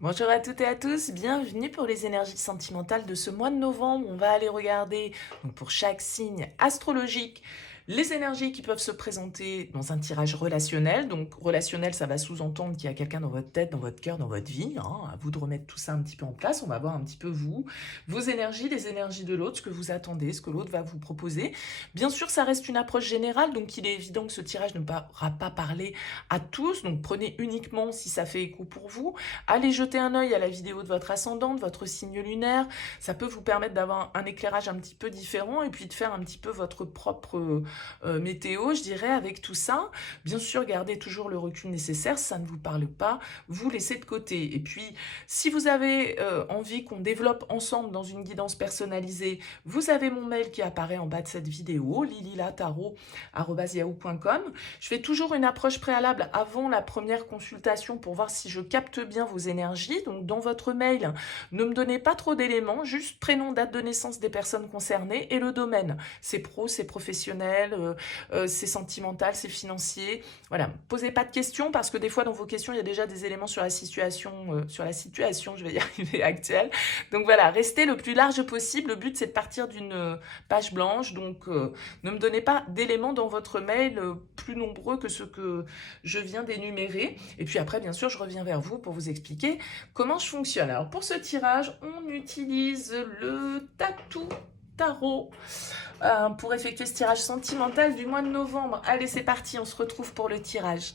Bonjour à toutes et à tous, bienvenue pour les énergies sentimentales de ce mois de novembre. On va aller regarder donc pour chaque signe astrologique les énergies qui peuvent se présenter dans un tirage relationnel. Donc relationnel, ça va sous-entendre qu'il y a quelqu'un dans votre tête, dans votre cœur, dans votre vie. À vous de remettre tout ça un petit peu en place. On va voir un petit peu vous, vos énergies, les énergies de l'autre, ce que vous attendez, ce que l'autre va vous proposer. Bien sûr, ça reste une approche générale, donc il est évident que ce tirage ne pourra pas parler à tous. Donc prenez uniquement si ça fait écho pour vous. Allez jeter un œil à la vidéo de votre ascendant, de votre signe lunaire. Ça peut vous permettre d'avoir un éclairage un petit peu différent et puis de faire un petit peu votre propre météo, je dirais, avec tout ça. Bien sûr, gardez toujours le recul nécessaire. Si ça ne vous parle pas, vous laissez de côté. Et puis, si vous avez envie qu'on développe ensemble dans une guidance personnalisée, vous avez mon mail qui apparaît en bas de cette vidéo, lililataro@yahoo.com. Je fais toujours une approche préalable avant la première consultation pour voir si je capte bien vos énergies. Donc dans votre mail, ne me donnez pas trop d'éléments, juste prénom, date de naissance des personnes concernées et le domaine. C'est pro, c'est professionnel, c'est sentimental, c'est financier. Voilà, posez pas de questions parce que des fois dans vos questions, il y a déjà des éléments sur la situation, je vais y arriver, actuelle. Donc voilà, restez le plus large possible. Le but, c'est de partir d'une page blanche. Donc ne me donnez pas d'éléments dans votre mail plus nombreux que ceux que je viens d'énumérer. Et puis après, bien sûr, je reviens vers vous pour vous expliquer comment je fonctionne. Alors pour ce tirage, on utilise le Tatou Tarot pour effectuer ce tirage sentimental du mois de novembre. Allez, c'est parti, on se retrouve pour le tirage.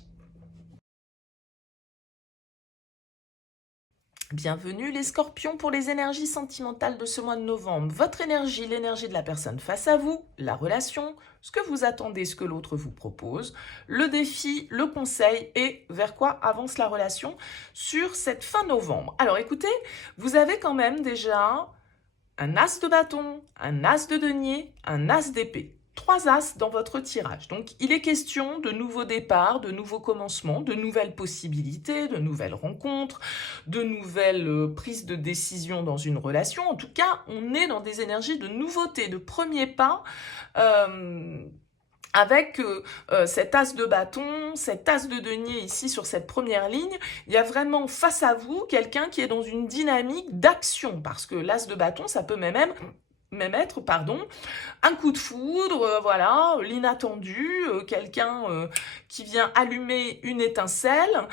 Bienvenue les scorpions pour les énergies sentimentales de ce mois de novembre. Votre énergie, l'énergie de la personne face à vous, la relation, ce que vous attendez, ce que l'autre vous propose, le défi, le conseil et vers quoi avance la relation sur cette fin novembre. Alors écoutez, vous avez quand même déjà un as de bâton, un as de denier, un as d'épée. Trois as dans votre tirage. Donc, il est question de nouveaux départs, de nouveaux commencements, de nouvelles possibilités, de nouvelles rencontres, de nouvelles prises de décision dans une relation. En tout cas, on est dans des énergies de nouveauté, de premiers pas. Avec cet as de bâton, cet as de denier ici sur cette première ligne, il y a vraiment face à vous quelqu'un qui est dans une dynamique d'action, parce que l'as de bâton, ça peut même être, un coup de foudre, voilà, l'inattendu, quelqu'un qui vient allumer une étincelle,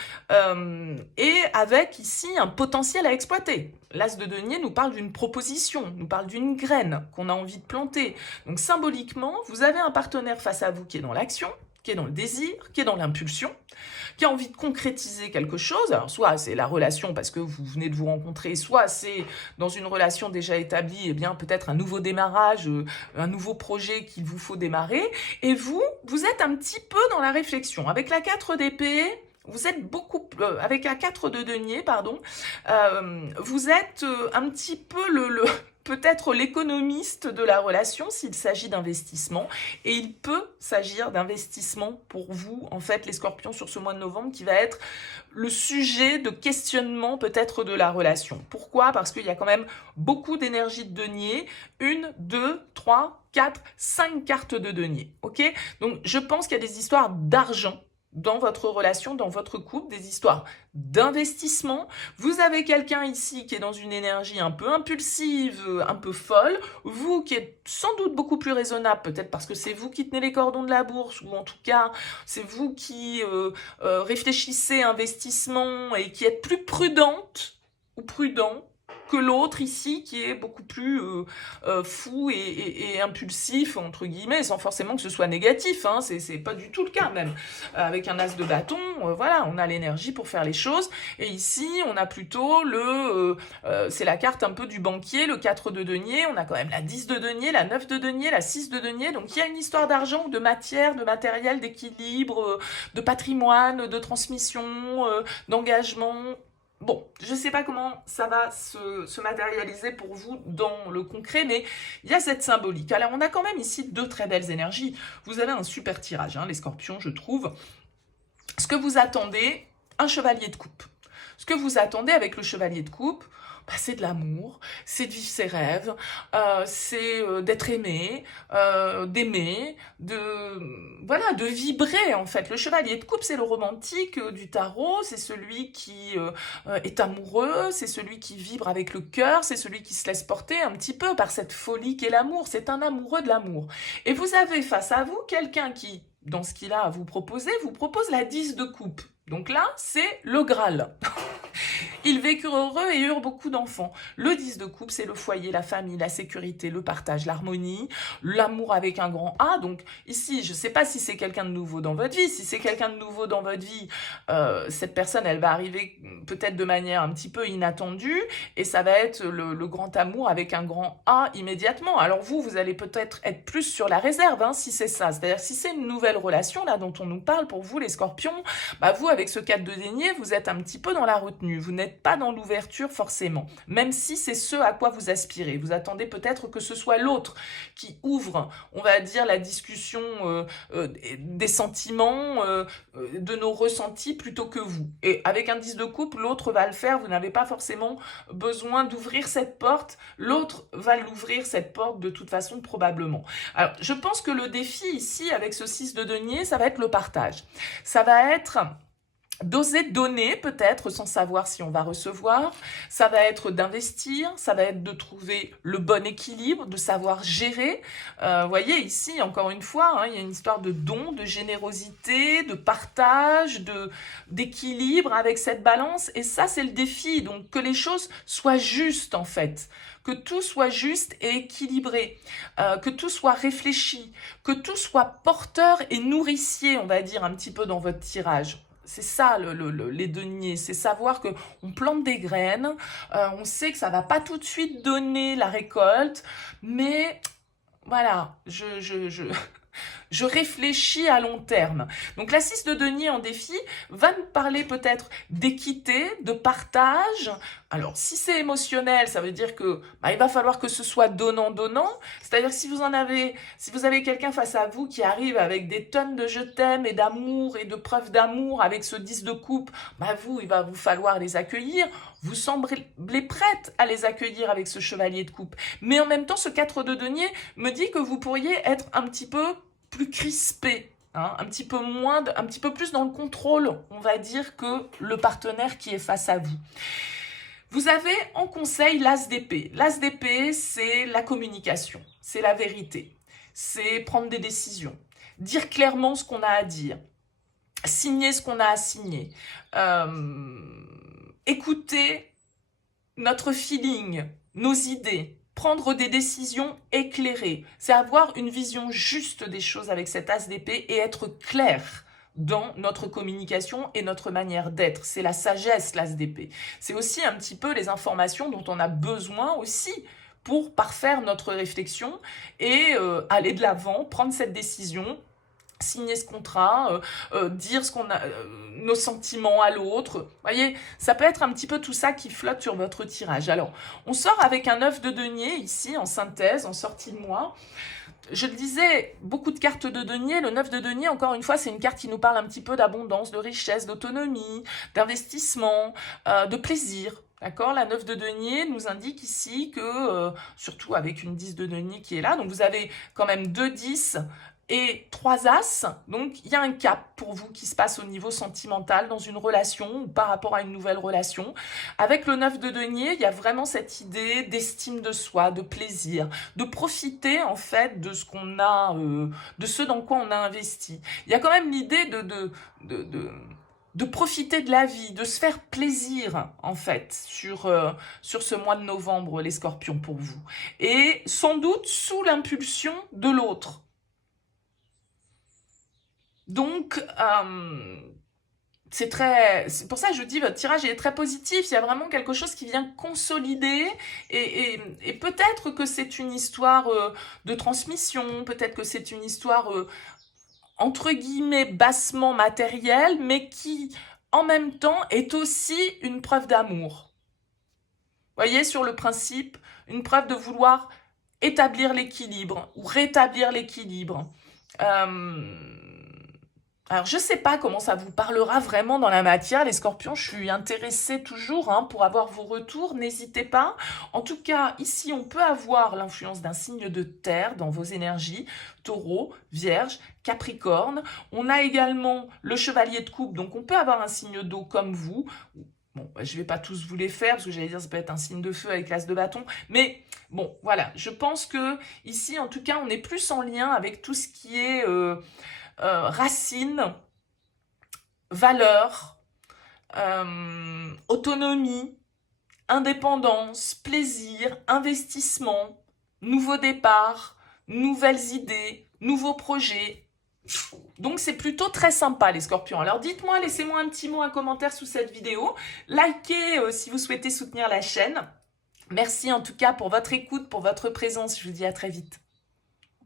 et avec ici un potentiel à exploiter. L'as de denier nous parle d'une proposition, nous parle d'une graine qu'on a envie de planter. Donc symboliquement, vous avez un partenaire face à vous qui est dans l'action, qui est dans le désir, qui est dans l'impulsion, qui a envie de concrétiser quelque chose. Alors soit c'est la relation parce que vous venez de vous rencontrer, soit c'est dans une relation déjà établie, et bien peut-être un nouveau démarrage, un nouveau projet qu'il vous faut démarrer. Et vous êtes un petit peu dans la réflexion. Avec la 4 d'épée, vous êtes avec la 4 de denier, pardon, vous êtes un petit peu peut-être l'économiste de la relation s'il s'agit d'investissement. Et il peut s'agir d'investissement pour vous, en fait, les scorpions, sur ce mois de novembre, qui va être le sujet de questionnement peut-être de la relation. Pourquoi? Parce qu'il y a quand même beaucoup d'énergie de denier. 1, 2, 3, 4, 5 cartes de denier. Ok? Donc, je pense qu'il y a des histoires d'argent dans votre relation, dans votre couple, des histoires d'investissement. Vous avez quelqu'un ici qui est dans une énergie un peu impulsive, un peu folle. Vous qui êtes sans doute beaucoup plus raisonnable, peut-être parce que c'est vous qui tenez les cordons de la bourse, ou en tout cas, c'est vous qui réfléchissez à investissement et qui êtes plus prudente ou prudent que l'autre ici qui est beaucoup plus fou et impulsif, entre guillemets, sans forcément que ce soit négatif, hein, c'est pas du tout le cas même. Avec un as de bâton, voilà, on a l'énergie pour faire les choses, et ici on a plutôt c'est la carte un peu du banquier, le 4 de denier, on a quand même la 10 de denier, la 9 de denier, la 6 de denier, donc il y a une histoire d'argent, de matière, de matériel, d'équilibre, de patrimoine, de transmission, d'engagement. Bon, je ne sais pas comment ça va se matérialiser pour vous dans le concret, mais il y a cette symbolique. Alors, on a quand même ici deux très belles énergies. Vous avez un super tirage, hein, les scorpions, je trouve. Ce que vous attendez, un chevalier de coupe. Ce que vous attendez avec le chevalier de coupe, bah, c'est de l'amour, c'est de vivre ses rêves, c'est d'être aimé, d'aimer, voilà, de vibrer en fait. Le chevalier de coupe, c'est le romantique du tarot, c'est celui qui est amoureux, c'est celui qui vibre avec le cœur, c'est celui qui se laisse porter un petit peu par cette folie qu'est l'amour. C'est un amoureux de l'amour. Et vous avez face à vous quelqu'un qui, dans ce qu'il a à vous proposer, vous propose la 10 de coupe. Donc là, c'est le Graal. Ils vécurent heureux et eurent beaucoup d'enfants. Le 10 de coupe, c'est le foyer, la famille, la sécurité, le partage, l'harmonie, l'amour avec un grand A. Donc ici, je ne sais pas si c'est quelqu'un de nouveau dans votre vie. Si c'est quelqu'un de nouveau dans votre vie, cette personne, elle va arriver peut-être de manière un petit peu inattendue et ça va être le grand amour avec un grand A immédiatement. Alors vous allez peut-être être plus sur la réserve, hein, si c'est ça. C'est-à-dire si c'est une nouvelle relation là dont on nous parle pour vous les scorpions, bah vous avec ce 4 de denier, vous êtes un petit peu dans la retenue. Vous n'êtes pas dans l'ouverture forcément, même si c'est ce à quoi vous aspirez. Vous attendez peut-être que ce soit l'autre qui ouvre, on va dire, la discussion des sentiments, de nos ressentis plutôt que vous. Et avec un 10 de coupe, l'autre va le faire. Vous n'avez pas forcément besoin d'ouvrir cette porte. L'autre va l'ouvrir, cette porte, de toute façon, probablement. Alors, je pense que le défi ici, avec ce 6 de denier, ça va être le partage. Ça va être d'oser donner peut-être sans savoir si on va recevoir, ça va être d'investir, ça va être de trouver le bon équilibre, de savoir gérer. Voyez ici, encore une fois, hein, il y a une histoire de don, de générosité, de partage, d'équilibre avec cette balance. Et ça, c'est le défi. Donc, que les choses soient justes en fait. Que tout soit juste et équilibré, que tout soit réfléchi, que tout soit porteur et nourricier, on va dire, un petit peu dans votre tirage. C'est ça les deniers, c'est savoir qu'on plante des graines, on sait que ça va pas tout de suite donner la récolte, mais voilà, je réfléchis à long terme. Donc la 6 de denier en défi va nous parler peut-être d'équité, de partage. Alors si c'est émotionnel, ça veut dire que il va falloir que ce soit donnant-donnant. C'est-à-dire que si vous avez quelqu'un face à vous qui arrive avec des tonnes de je t'aime et d'amour et de preuves d'amour avec ce 10 de coupe, il va vous falloir les accueillir. Vous semblez prête à les accueillir avec ce chevalier de coupe. Mais en même temps, ce 4 de denier me dit que vous pourriez être un petit peu plus crispé, hein, un petit peu plus dans le contrôle, on va dire, que le partenaire qui est face à vous. Vous avez en conseil l'as d'épée. L'as d'épée, c'est la communication, c'est la vérité, c'est prendre des décisions, dire clairement ce qu'on a à dire, signer ce qu'on a à signer, écouter notre feeling, nos idées, prendre des décisions éclairées. C'est avoir une vision juste des choses avec cet as d'épée et être clair dans notre communication et notre manière d'être. C'est la sagesse, l'as d'épée. C'est aussi un petit peu les informations dont on a besoin aussi pour parfaire notre réflexion et aller de l'avant, prendre cette décision, signer ce contrat, dire ce qu'on a, nos sentiments à l'autre. Voyez, ça peut être un petit peu tout ça qui flotte sur votre tirage. Alors, on sort avec un 9 de denier ici, en synthèse, en sortie de mois. Je le disais, beaucoup de cartes de denier. Le 9 de denier, encore une fois, c'est une carte qui nous parle un petit peu d'abondance, de richesse, d'autonomie, d'investissement, de plaisir. D'accord, la 9 de denier nous indique ici que, surtout avec une 10 de denier qui est là, donc vous avez quand même 2 10 et 3 as, donc il y a un cap pour vous qui se passe au niveau sentimental dans une relation ou par rapport à une nouvelle relation. Avec le 9 de denier, il y a vraiment cette idée d'estime de soi, de plaisir, de profiter en fait de ce qu'on a, de ce dans quoi on a investi. Il y a quand même l'idée de profiter de la vie, de se faire plaisir en fait sur ce mois de novembre, les scorpions, pour vous. Et sans doute sous l'impulsion de l'autre. Donc, c'est pour ça que je dis votre tirage est très positif. Il y a vraiment quelque chose qui vient consolider et peut-être que c'est une histoire de transmission, peut-être que c'est une histoire entre guillemets bassement matérielle, mais qui en même temps est aussi une preuve d'amour. Voyez, sur le principe, une preuve de vouloir établir l'équilibre ou rétablir l'équilibre. Alors, je ne sais pas comment ça vous parlera vraiment dans la matière, les scorpions. Je suis intéressée toujours pour avoir vos retours. N'hésitez pas. En tout cas, ici, on peut avoir l'influence d'un signe de terre dans vos énergies. Taureau, Vierge, Capricorne. On a également le chevalier de coupe. Donc, on peut avoir un signe d'eau comme vous. Bon, je ne vais pas tous vous les faire, parce que j'allais dire ça peut être un signe de feu avec l'as de bâton. Mais bon, voilà. Je pense que ici, en tout cas, on est plus en lien avec tout ce qui est... racines, valeurs, autonomie, indépendance, plaisir, investissement, nouveau départ, nouvelles idées, nouveaux projets. Donc c'est plutôt très sympa les scorpions. Alors dites-moi, laissez-moi un petit mot, un commentaire sous cette vidéo. Likez si vous souhaitez soutenir la chaîne. Merci en tout cas pour votre écoute, pour votre présence. Je vous dis à très vite.